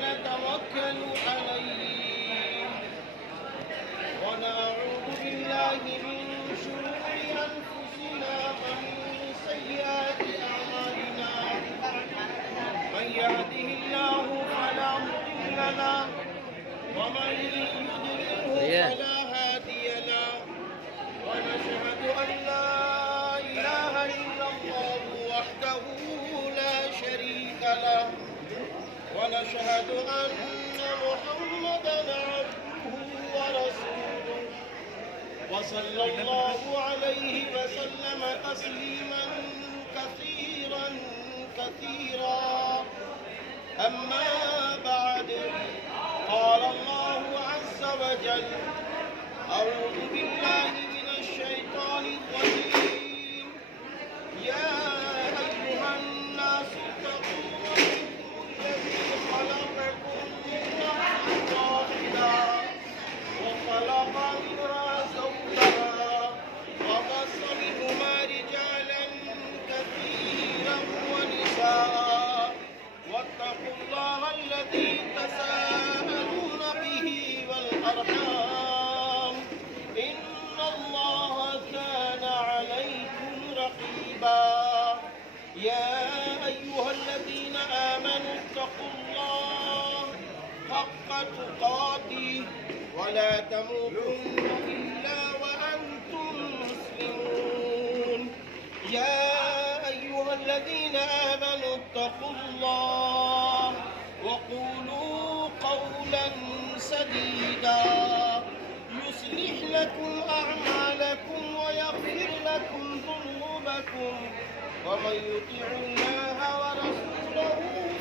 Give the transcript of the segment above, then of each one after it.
ونتوكل عليه ونعوذ بالله من شرور أنفسنا ومن سيئات أعمالنا من يهده الله فلا مضل له ومن يضلله فلا هادي له ونشهد أن لا إله إلا الله وحده لا شريك له ونشهد أن محمدا عبده ورسوله وصلى الله عليه وسلم تسليما كثيرا كثيرا أما بعد قال الله عز وجل أعوذ بالله من الشيطان الرجيم يا أيها الناس اتقوا ربكم الذي خلقكم من نفس واحدة وخلق منها زوجها وبث منهما رجالا كثيرا ونساء واتقوا الله الذي تساءلون به والأرحام إن الله كان عليكم رقيبا يا أيها الذين آمنوا اتقوا الله حق تقاته ولا تموتن إلا وأنتم مسلمون يا أيها الذين آمنوا اتقوا الله وقولوا قولا سديدا يصلح لكم أعمالكم ويغفر لكم ذنوبكم ومن يطع الله ورسوله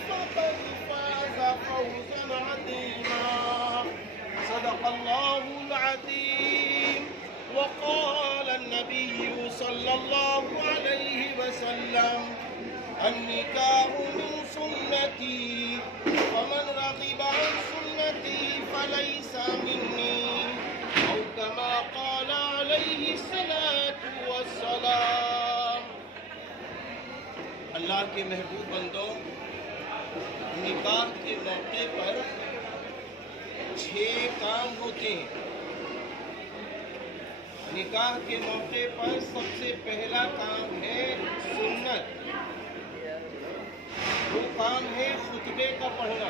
فقد فاز فوزا عظيما صدق الله العظيم وقال النبي صلى الله عليه وسلم النكاح من سنتي ومن رغب عن سنتي فليس مني أو كما قال عليه الصلاة والسلام اللہ کے محبوب بندوں، نکاح کے موقع پر 6 کام ہوتے ہیں۔ نکاح کے موقع پر سب سے پہلا کام ہے سنت، وہ کام ہے خطبے کا پڑھنا۔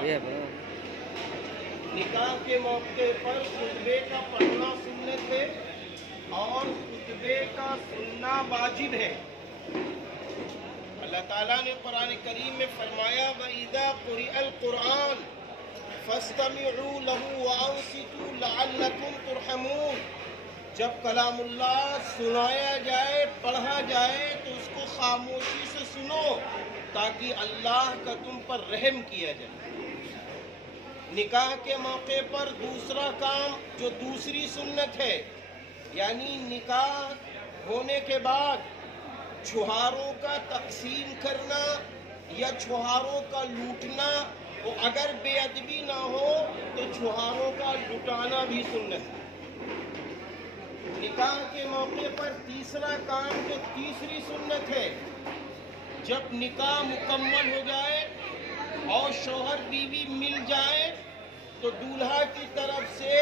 نکاح کے موقع پر خطبے کا پڑھنا سنت ہے اور خطبے کا سننا واجب ہے۔ اللہ تعالیٰ نے قرآن کریم میں فرمایا وَإِذَا قُرِئَ الْقُرْآنُ فَاسْتَمِعُوا لَهُ وَأَنصِتُوا لَعَلَّكُمْ تُرْحَمُونَ، جب کلام اللہ سنایا جائے، پڑھا جائے تو اس کو خاموشی سے سنو تاکہ اللہ کا تم پر رحم کیا جائے۔ نکاح کے موقع پر دوسرا کام جو دوسری سنت ہے، یعنی نکاح ہونے کے بعد چھہاروں کا تقسیم کرنا یا چھہاروں کا لوٹنا، وہ اگر بے ادبی نہ ہو تو چھہاروں کا لٹانا بھی سنت ہے۔ نکاح کے موقع پر تیسرا کام جو تیسری سنت ہے، جب نکاح مکمل ہو جائے اور شوہر بیوی مل جائے تو دولہا کی طرف سے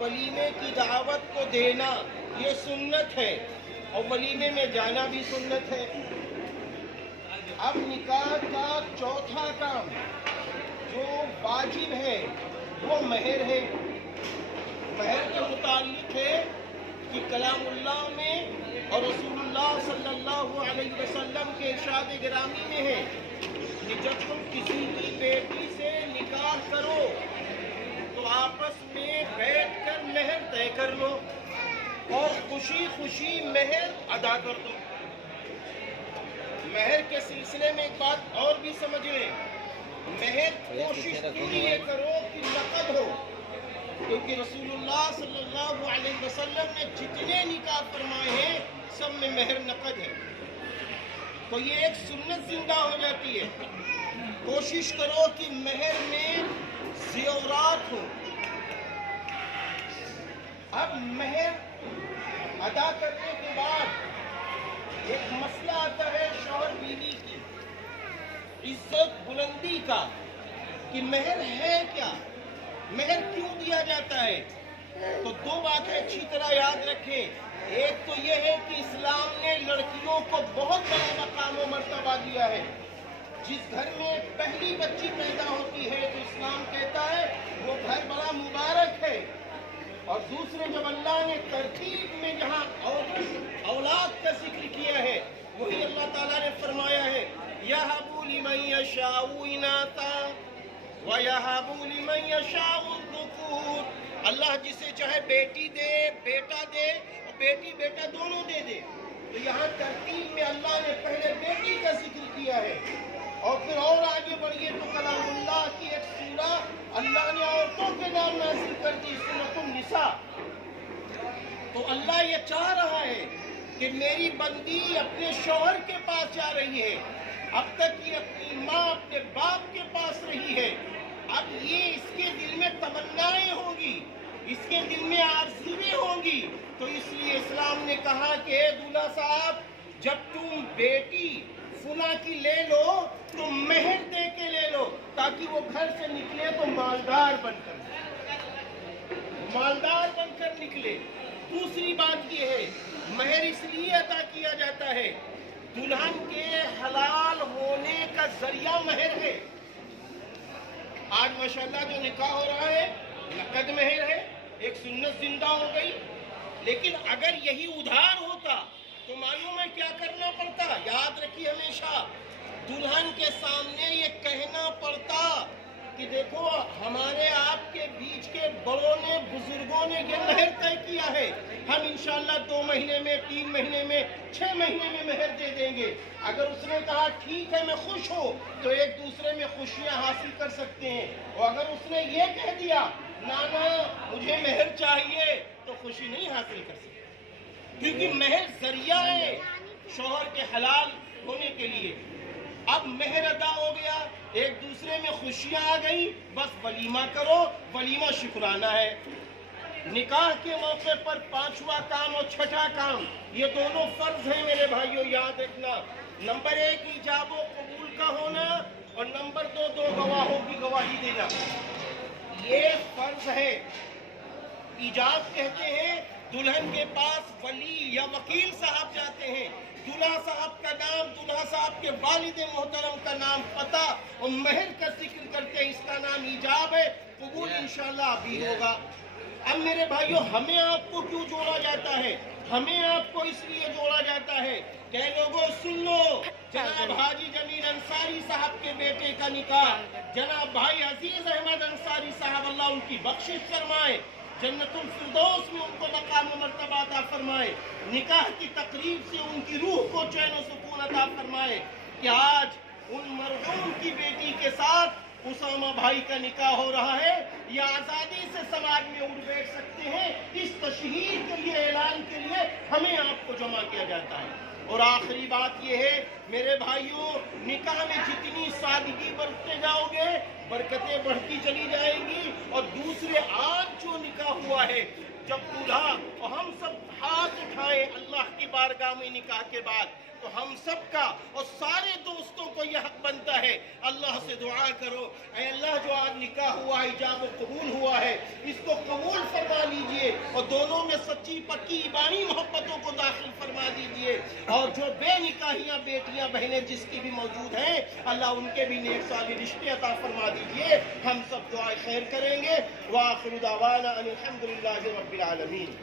ولیمے کی دعوت کو دینا، یہ سنت ہے اور ولیمے میں جانا بھی سنت ہے۔ اب نکاح کا چوتھا کام جو واجب ہے وہ مہر ہے۔ مہر کے متعلق ہے کہ کلام اللہ میں اور رسول اللہ صلی اللہ علیہ وسلم کے ارشاد گرامی میں ہے کہ جب تم کسی کی بیٹی سے نکاح کرو تو آپس میں بیٹھ کر مہر طے کر لو اور خوشی خوشی مہر ادا کر دو۔ مہر کے سلسلے میں ایک بات اور بھی سمجھ لیں، مہر کوشش پوری یہ کرو کہ نقد ہو، کیونکہ رسول اللہ صلی اللہ علیہ وسلم نے جتنے نکاح فرمائے ہیں سب میں مہر نقد ہے، تو یہ ایک سنت زندہ ہو جاتی ہے۔ کوشش کرو کہ مہر میں زیورات ہوں۔ اب مہر ادا کرنے کے بعد ایک مسئلہ آتا ہے شوہر بیوی کی عزت بلندی کا، کہ مہر ہے کیا، مہر کیوں دیا جاتا ہے؟ تو دو باتیں اچھی طرح یاد رکھیں۔ ایک تو یہ ہے کہ اسلام نے لڑکیوں کو بہت بڑا مقام و مرتبہ دیا ہے۔ جس گھر میں پہلی بچی پیدا ہوتی ہے تو اسلام کہتا ہے وہ گھر بڑا مبارک ہے۔ اور دوسرے، جب اللہ نے ترتیب میں جہاں اولاد کا ذکر کیا ہے، وہی اللہ تعالیٰ نے فرمایا ہے یَهَبُ لِمَن يَشَاءُ إِنَاثًا وَيَهَبُ لِمَن يَشَاءُ الذُّكُورَ، اللہ جسے چاہے بیٹی دے، بیٹا دے، اور بیٹی بیٹا دونوں دے دے۔ تو یہاں ترتیب میں اللہ نے پہلے بیٹی کا ذکر کیا ہے، اور پھر اور آگے بڑھیے تو کلام اللہ کی ایک سورہ اللہ نے عورتوں کے نام نازل کر دی، سورۃ النساء۔ تو اللہ یہ چاہ رہا ہے کہ میری بندی اپنے شوہر کے پاس جا رہی ہے، اب تک یہ اپنی ماں اپنے باپ کے پاس رہی ہے، اب یہ اس کے دل میں تمنائیں ہوں گی، اس کے دل میں آرزویں ہوں گی۔ تو اس لیے اسلام نے کہا کہ اے دولہا صاحب، جب تم بیٹی فلاں کی لے لو تو مہر دے کے لے لو، تاکہ وہ گھر سے نکلے تو مالدار بن کر نکلے۔ دوسری بات یہ ہے، مہر اس لیے عطا کیا جاتا ہے، دلہن کے حلال ہونے کا ذریعہ مہر ہے۔ آج ماشاءاللہ جو نکاح ہو رہا ہے نقد مہر ہے، ایک سنت زندہ ہو گئی، لیکن اگر یہی ادھار ہوتا تو معلوم ہے کیا کرنا پڑتا؟ یاد رکھیے ہمیشہ، دلہن کے سامنے یہ کہنا پڑتا کہ دیکھو ہمارے آپ کے بیچ کے بڑوں نے، بزرگوں نے یہ مہر طے کیا ہے، ہم انشاءاللہ 2 مہینے میں، 3 مہینے میں، 6 مہینے میں مہر دے دیں گے۔ اگر اس نے کہا ٹھیک ہے میں خوش ہوں، تو ایک دوسرے میں خوشیاں حاصل کر سکتے ہیں، اور اگر اس نے یہ کہہ دیا نانا مجھے مہر چاہیے، تو خوشی نہیں حاصل کر سکتے، کیونکہ مہر ذریعہ ہے شوہر کے حلال ہونے کے لیے۔ اب مہر ادا ہو گیا، ایک دوسرے میں خوشیاں آ گئی، بس ولیمہ کرو، ولیمہ شکرانہ ہے۔ نکاح کے موقع پر 5واں کام اور 6واں کام، یہ دونوں فرض ہیں میرے بھائیوں، یاد رکھنا۔ نمبر 1 ایجاب و قبول کا ہونا، اور نمبر 2 2 گواہوں کی گواہی دینا، یہ فرض ہے۔ ایجاب کہتے ہیں دلہن کے پاس ولی یا وکیل صاحب جاتے ہیں، دلہا صاحب کا نام، دلہا صاحب کے والد محترم کا نام، پتہ اور مہر کا ذکر کرتے ہیں، اس کا نام ایجاب ہے۔ قبول انشاءاللہ ابھی ہوگا۔ اب میرے بھائیوں، ہمیں آپ کو کیوں جوڑا جاتا ہے؟ ہمیں آپ کو اس لیے جوڑا جاتا ہے کہ لوگوں سن لو، جناب حاجی جمیل انصاری صاحب کے بیٹے کا نکاح، جناب بھائی عزیز احمد انصاری صاحب، اللہ ان کی بخشش فرمائے، جنت الفردوس میں ان کو مقام و مرتبہ عطا فرمائے، نکاح کی تقریب سے ان کی روح کو چین و سکون عطا فرمائے، کہ آج ان مرحوم کی بیٹی کے ساتھ اسامہ بھائی کا نکاح ہو رہا ہے، یہ آزادی سے سماج میں اٹھ بیٹھ سکتے ہیں۔ اس تشہیر کے لیے، اعلان کے لیے ہمیں آپ کو جمع کیا جاتا ہے۔ اور آخری بات یہ ہے میرے بھائیوں، نکاح میں جتنی سادگی برتتے جاؤ گے برکتیں بڑھتی چلی جائیں گی۔ اور دوسرے، آج جو نکاح ہوا ہے، جب دولہا اور ہم سب ہاتھ اٹھائیں اللہ کی بارگاہ میں نکاح کے بعد، تو ہم سب کا اور سارے دوستوں کو یہ حق بنتا ہے، اللہ سے دعا کرو اے اللہ جو آج نکاح ہوا ہے، ایجاب و قبول ہوا ہے، اس کو قبول فرما لیجئے، اور دونوں میں سچی پکی ایمانی محبتوں کو داخل فرما دیجئے، اور جو بے نکاحیاں بیٹیاں بہنیں جس کی بھی موجود ہیں، اللہ ان کے بھی نیک صالح رشتے عطا فرما دیجئے۔ ہم سب دعائے خیر کریں گے۔ وآخر دعوانا ان الحمدللہ رب العالمین۔